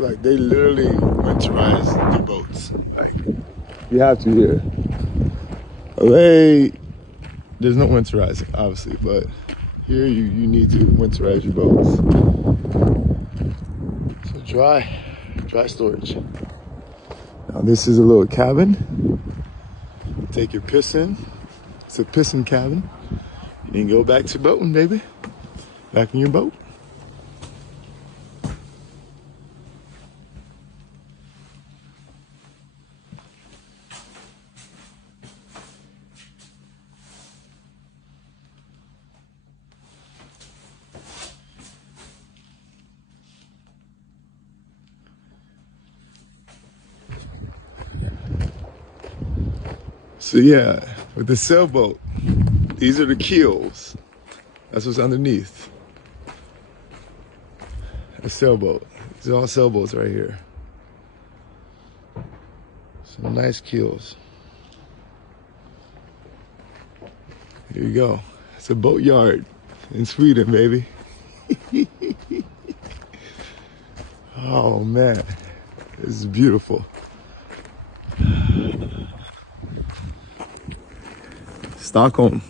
So like they literally winterize your boats. Like you have to here. LA, there's no winterizing, obviously, but here you need to winterize your boats. So dry storage. Now this is a little cabin. Take your piss in. It's a pissing cabin. You can go back to boating, baby. Back in your boat. So yeah, with the sailboat, these are the keels. That's what's underneath. A sailboat. These are all sailboats right here. Some nice keels. Here you go. It's a boat yard in Sweden, baby. Oh man, this is beautiful. Stockholm.